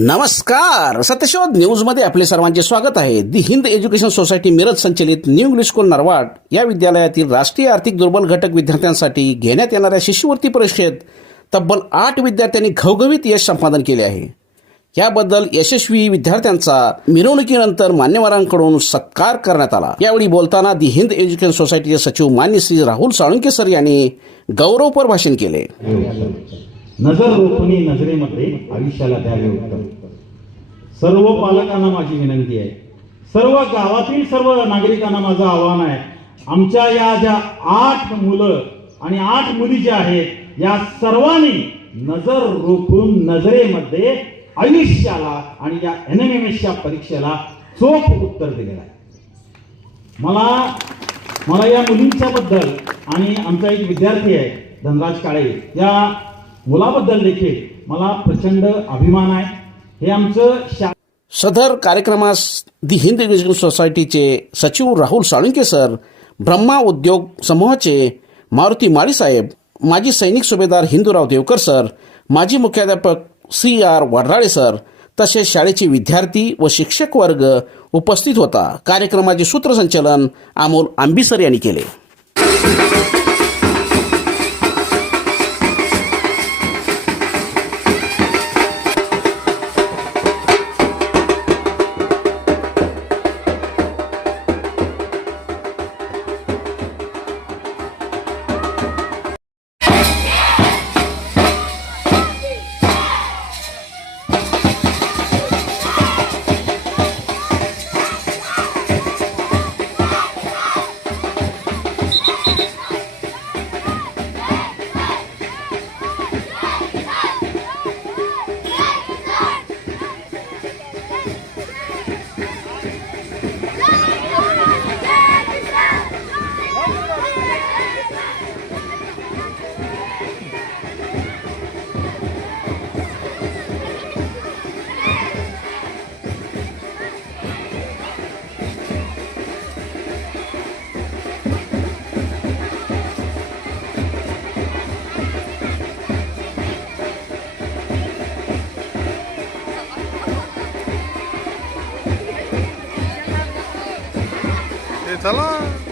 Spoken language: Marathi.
नमस्कार. सत्यशोध न्यूजमध्ये आपले सर्वांचे स्वागत आहे. दी हिंद एज्युकेशन सोसायटी मिरज संचलित न्यू इंग्लिश स्कूल नरवाड या विद्यालयातील राष्ट्रीय आर्थिक दुर्बल घटक विद्यार्थ्यांसाठी घेण्यात येणाऱ्या शिष्यवृत्ती परीक्षेत तब्बल 8 विद्यार्थ्यांनी घवघवीत यश संपादन केले आहे. याबद्दल यशस्वी विद्यार्थ्यांचा मिरवणुकीनंतर मान्यवरांकडून सत्कार करण्यात आला. यावेळी बोलताना दी हिंद एज्युकेशन सोसायटीचे सचिव मान्य श्री राहुल साळुंके सर यांनी गौरवपर भाषण केले. नजर रोखणी नजरेमध्ये आयुष्याला द्यावे उत्तर. सर्व पालकांना माझी विनंती आहे, सर्व गावातील सर्व नागरिकांना माझं आव्हान आहे, आमच्या या ज्या 8 मुलं आणि 8 मुली ज्या आहेत या सर्वांनी नजर रोखून नजरेमध्ये आयुष्याला आणि या NMMSच्या परीक्षेला चोख उत्तर दिलेलं आहे. मला या मुलींच्या बद्दल आणि आमचा एक विद्यार्थी आहे धनराज काळे या मुलाबद्दल देखील मला प्रचंड अभिमान आहे. हे आमचं सदर कार्यक्रमास दी हिंद एज्युकेशन सोसायटीचे सचिव राहुल साळुंके सर, ब्रह्मा उद्योग समूहाचे मारुती माळी साहेब, माजी सैनिक सुभेदार हिंदूराव देवकर सर, माजी मुख्याध्यापक CR वडराळे सर तसेच शाळेचे विद्यार्थी व शिक्षक वर्ग उपस्थित होता. कार्यक्रमाचे सूत्रसंचालन अमोल आंबीसर यांनी केले. चला